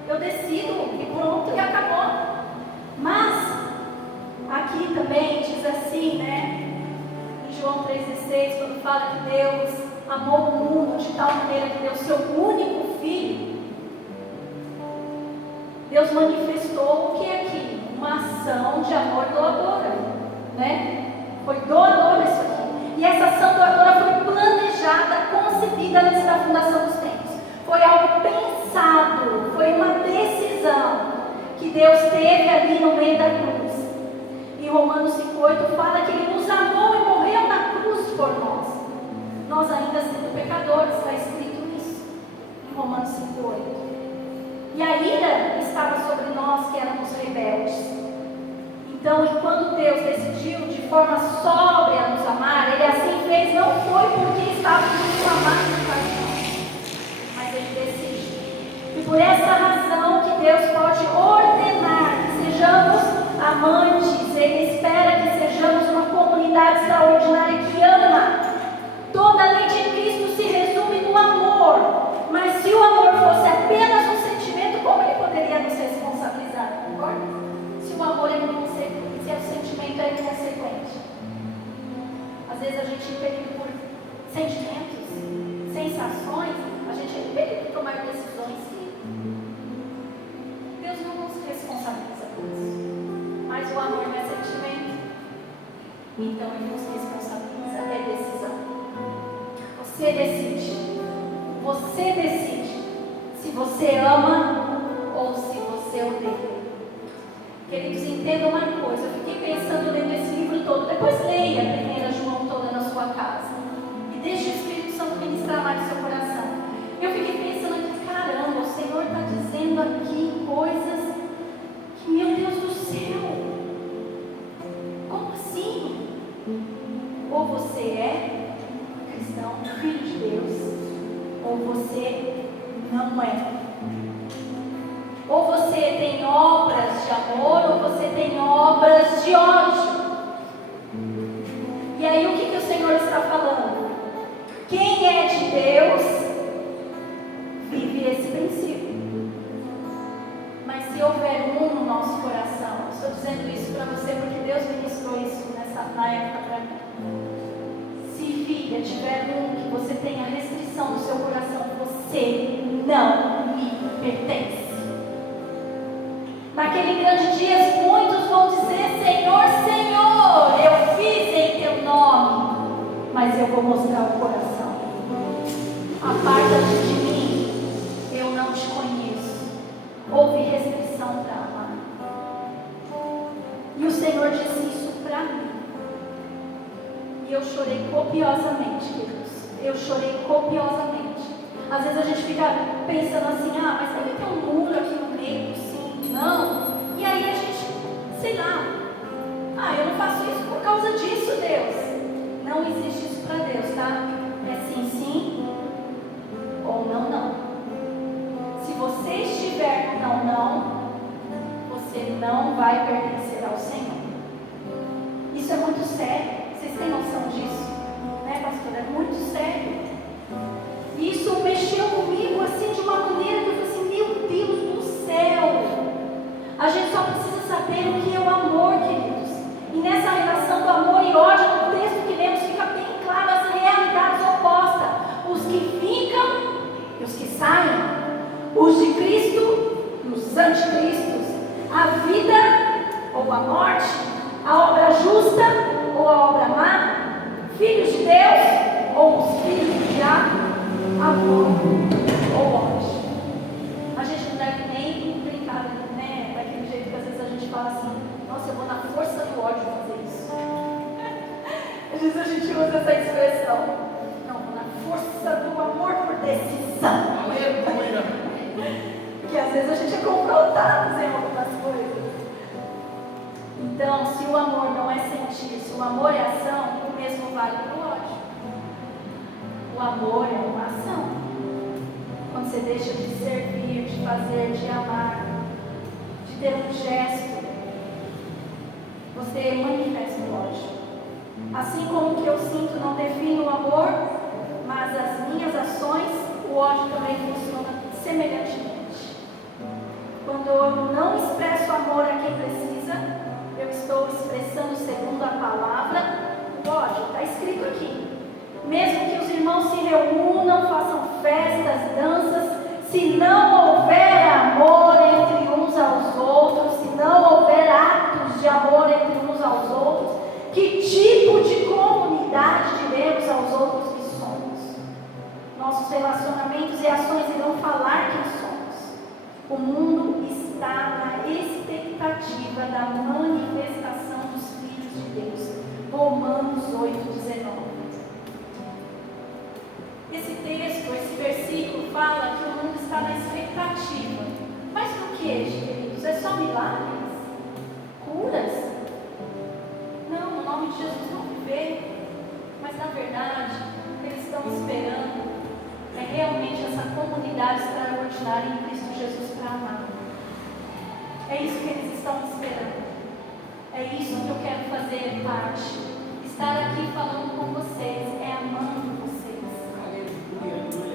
Eu decido e pronto, e acabou. Mas, aqui também diz assim, né? Em João 3,16, quando fala que Deus amou o mundo de tal maneira que deu o seu único filho. Deus manifestou o que aqui? Uma ação de amor doadora, né? Foi doadora isso aqui. E essa ação doadora foi planejada, concebida antes da fundação dos tempos. Foi algo pensado, foi uma decisão que Deus teve ali no meio da cruz. E Romanos 5,8 fala que Ele nos amou e morreu na cruz por nós. Nós ainda sendo pecadores, está escrito isso em Romanos 5,8. E a ira estava sobre nós que éramos rebeldes. Então, quando Deus decidiu de forma sóbria nos amar, Ele assim fez, não foi porque estava nos amando por nós, mas Ele decidiu. E por essa razão que Deus pode ordenar que sejamos amantes, Ele espera que sejamos uma comunidade extraordinária que ama. Toda a lei de Cristo se resume no amor, mas se o amor fosse apenas um sentimento, como Ele poderia nos responsabilizar? Concorda? Se o amor é inconsequente, se o sentimento é inconsequente. Às vezes a gente é impelido por sentimentos, sensações, a gente é impelido a tomar decisões que Deus não nos responsabiliza por isso. Mas o amor não é sentimento, então Ele nos responsabiliza, é decisão. Você decide. Você decide se você ama ou se você odeia. Queridos, entendam uma coisa. Eu fiquei pensando lendo esse livro todo. Depois leia a 1 João toda na sua casa. E deixe o Espírito Santo ministrar mais no seu coração. Eu fiquei pensando aqui, caramba, o Senhor está dizendo aqui coisas que, meu Deus do céu, como assim? Ou você é cristão, filho de Deus, ou você não é. Ou você tem obras de amor, ou você tem obras de ódio. E aí o que o Senhor está falando? Quem é de Deus vive esse princípio. Mas se houver um no nosso coração, estou dizendo isso para você porque Deus ministrou isso na época para mim. Se filha tiver um que você tenha restrição no seu coração, você não me pertence. Naquele grande dia, muitos vão dizer: Senhor, Senhor, eu fiz em teu nome, mas eu vou mostrar o coração. Aparta-te de mim, eu não te conheço. Houve restrição para amar. E o Senhor disse isso para mim. E eu chorei copiosamente, queridos. Eu chorei copiosamente. Às vezes a gente fica pensando assim: ah, mas deve ter um muro aqui no meio, sim. Não, e aí a gente, sei lá, eu não faço isso por causa disso, Deus. Não existe isso para Deus, tá? É sim, sim, ou não, não. você estiver no não, você não vai pertencer ao Senhor. Isso é muito sério. Vocês têm noção disso? Né, pastor? É muito sério. E isso mexeu comigo assim de uma maneira que eu falei assim, meu Deus do céu. A gente só precisa saber o que é o amor, queridos. E nessa relação do amor e ódio, no texto que lemos, fica bem claro as realidades opostas. Os que ficam e os que saem. Os de Cristo e os anticristos. A vida ou a morte. A obra justa ou a obra má. Filhos de Deus ou os filhos do diabo. Amor ou ódio. A gente não deve nem brincar, né? Daquele jeito que às vezes a gente fala assim, nossa, eu vou na força do ódio fazer isso. Às vezes a gente usa essa expressão. Não, vou na força do amor por decisão. Aleluia. Porque às vezes a gente é confrontado em algumas coisas. Então, se o amor não é sentir, se o amor é ação, o mesmo vale para o ódio. O amor é uma ação. Quando você deixa de servir, de fazer, de amar, de ter um gesto, você manifesta o ódio. Assim como o que eu sinto não define o amor, mas as minhas ações, o ódio também funciona semelhantemente. Quando eu não expresso amor a quem precisa, eu estou expressando segundo a palavra o ódio. Está escrito aqui. Mesmo que os irmãos se reúnam, façam festas, danças, se não houver amor entre uns aos outros, se não houver atos de amor entre uns aos outros, que tipo de comunidade diremos aos outros que somos? Nossos relacionamentos e ações irão falar quem somos. O mundo está na expectativa da manifestação dos filhos de Deus. Romanos 8:19. Esse texto, esse versículo fala que o mundo está na expectativa. Mas do que, queridos? É só milagres? Curas? Não, no nome de Jesus não viver. Mas na verdade, o que eles estão esperando é realmente essa comunidade extraordinária em Cristo Jesus para amar. É isso que eles estão esperando. É isso que eu quero fazer parte. Estar aqui falando com vocês, é amando vocês.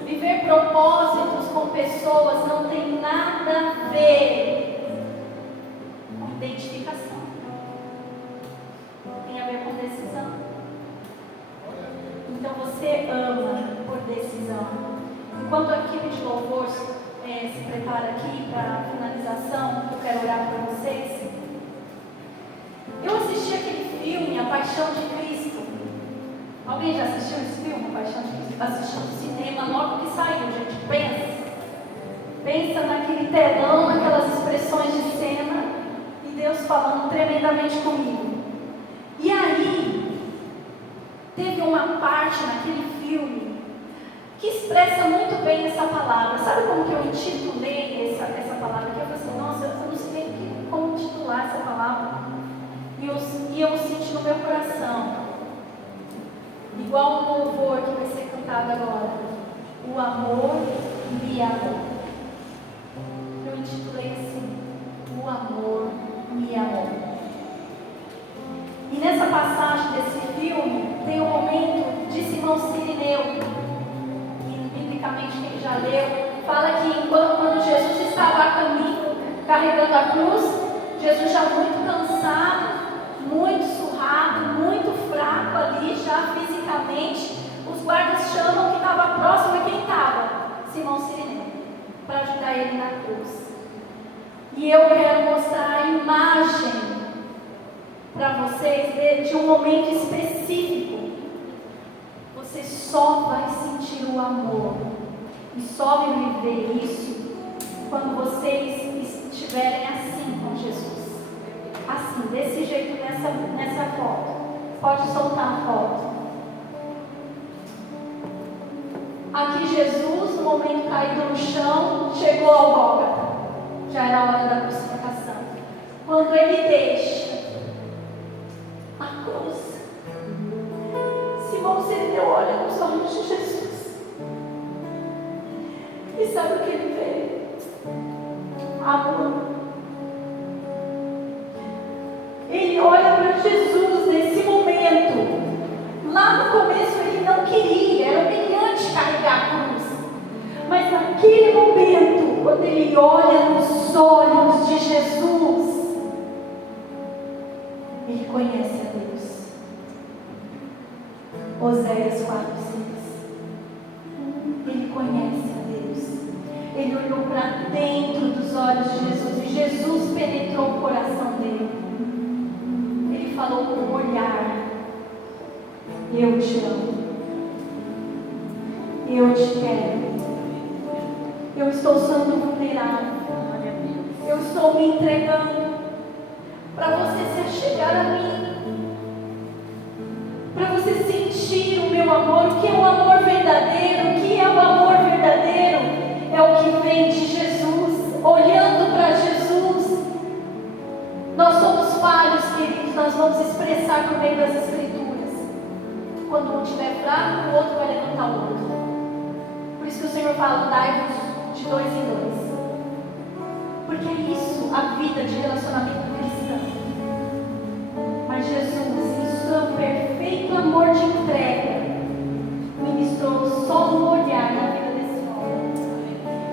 Viver propósitos com pessoas não tem nada a ver com identificação. Tem a ver com decisão. Então você ama por decisão. Enquanto a equipe de louvor se prepara aqui para a finalização, eu quero orar por vocês. Eu assisti aquele filme, A Paixão de Cristo. Alguém já assistiu esse filme, A Paixão de Cristo? Assistiu no cinema logo que saiu, gente. Pensa naquele telão, naquelas expressões de cena, e Deus falando tremendamente comigo. E aí, teve uma parte naquele filme que expressa muito bem essa palavra. Sabe como que eu intitulei essa palavra aqui? Eu falei assim, nossa, eu não sei como titular essa palavra. E eu senti no meu coração, igual um louvor que vai ser cantado agora, o amor me amou. Eu intitulei assim, o amor me amou. E nessa passagem desse filme, tem um momento de Simão Sirineu, e biblicamente quem já leu, fala que quando Jesus estava a caminho, carregando a cruz, Jesus já muito cansado, muito surrado, muito fraco ali, já fisicamente, os guardas chamam que estava próximo e quem estava? Simão Sirineu, para ajudar ele na cruz. E eu quero mostrar a imagem para vocês de um momento específico. Você só vai sentir o amor e só vai viver isso quando vocês estiverem assim com Jesus. Assim, desse jeito, nessa foto. Pode soltar a foto. Aqui Jesus, no momento caído no chão, chegou ao Gólgota. Já era a hora da crucificação. Quando ele deixa a cruz, Simão Sirineu olha nos olhos de Jesus. E sabe o que ele vê? amor. Ele olha para Jesus nesse momento. Lá no começo ele não queria, era humilhante carregar a cruz. Mas naquele momento, quando ele olha nos olhos de Jesus, ele conhece a Deus. Oséias 4:6. Ele conhece a Deus. Ele olhou para dentro dos olhos de Jesus e Jesus penetrou o coração dele. Ele falou com um olhar: eu te amo, eu te quero, eu estou sendo vulnerável, eu estou me entregando para você se chegar a mim, para você sentir o meu amor. O que é o amor verdadeiro? O que é o amor verdadeiro? É o que vem de Jesus, olhando para Jesus. Nós somos falhos, queridos, nós vamos expressar por meio das Escrituras. Quando um estiver fraco, o outro vai levantar o outro. Por isso que o Senhor fala: dai-vos de 2 em 2. Porque é isso a vida de relacionamento cristão. Mas Jesus, em seu perfeito amor de entrega, ministrou só um olhar na vida desse homem.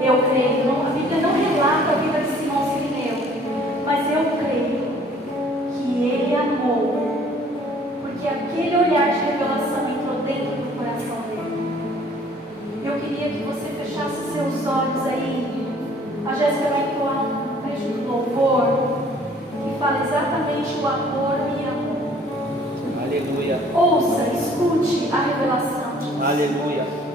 Eu creio, a Bíblia não relata a vida de Simão Sirineu, mas eu creio que ele amou, porque aquele olhar de revelação entrou dentro do coração dele. Eu queria que você fechasse seus olhos aí. A Jéssica vai entoar um trecho de louvor que fala exatamente: o amor me amou. Aleluia. Ouça, escute a revelação de Deus. Aleluia.